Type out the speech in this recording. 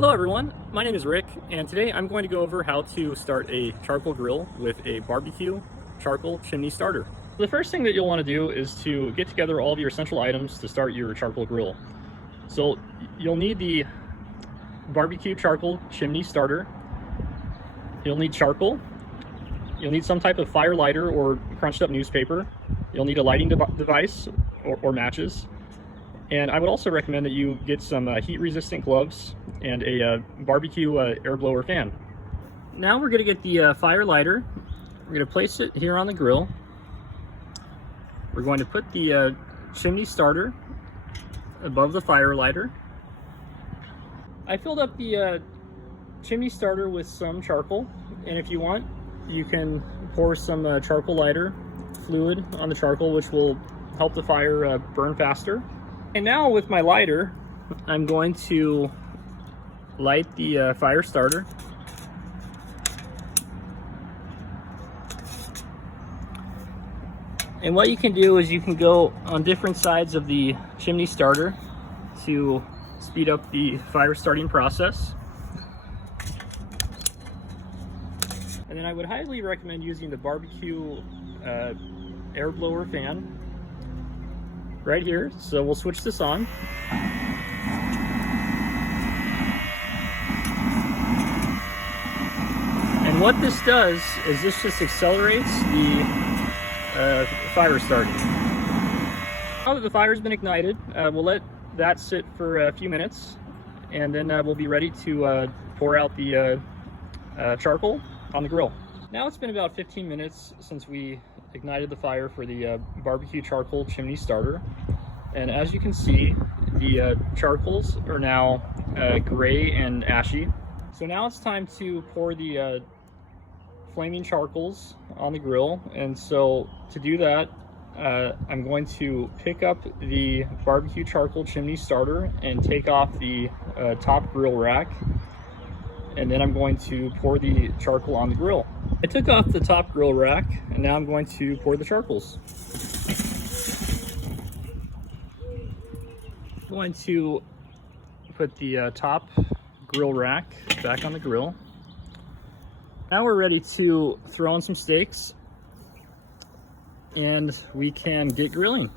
Hello everyone, my name is Rick, and today I'm going to go over how to start a charcoal grill with a barbecue charcoal chimney starter. The first thing that you'll want to do is to get together all of your essential items to start your charcoal grill. So you'll need the barbecue charcoal chimney starter, you'll need charcoal, you'll need some type of fire lighter or crunched up newspaper, you'll need a lighting device or matches. And I would also recommend that you get some heat-resistant gloves and a barbecue air blower fan. Now we're going to get the fire lighter. We're going to place it here on the grill. We're going to put the chimney starter above the fire lighter. I filled up the chimney starter with some charcoal, and if you want, you can pour some charcoal lighter fluid on the charcoal, which will help the fire burn faster. And now with my lighter, I'm going to light the fire starter. And what you can do is you can go on different sides of the chimney starter to speed up the fire starting process. And then I would highly recommend using the barbecue air blower fan right here. So we'll switch this on. And what this does is this just accelerates the fire starting. Now that the fire's been ignited, we'll let that sit for a few minutes, and then we'll be ready to pour out the charcoal on the grill. Now it's been about 15 minutes since we ignited the fire for the barbecue charcoal chimney starter, and as you can see, the charcoals are now gray and ashy. So now it's time to pour the flaming charcoals on the grill, and so to do that, I'm going to pick up the barbecue charcoal chimney starter and take off the top grill rack, and then I'm going to pour the charcoal on the grill. I took off the top grill rack, and now I'm going to pour the charcoals. I'm going to put the top grill rack back on the grill. Now we're ready to throw on some steaks, and we can get grilling.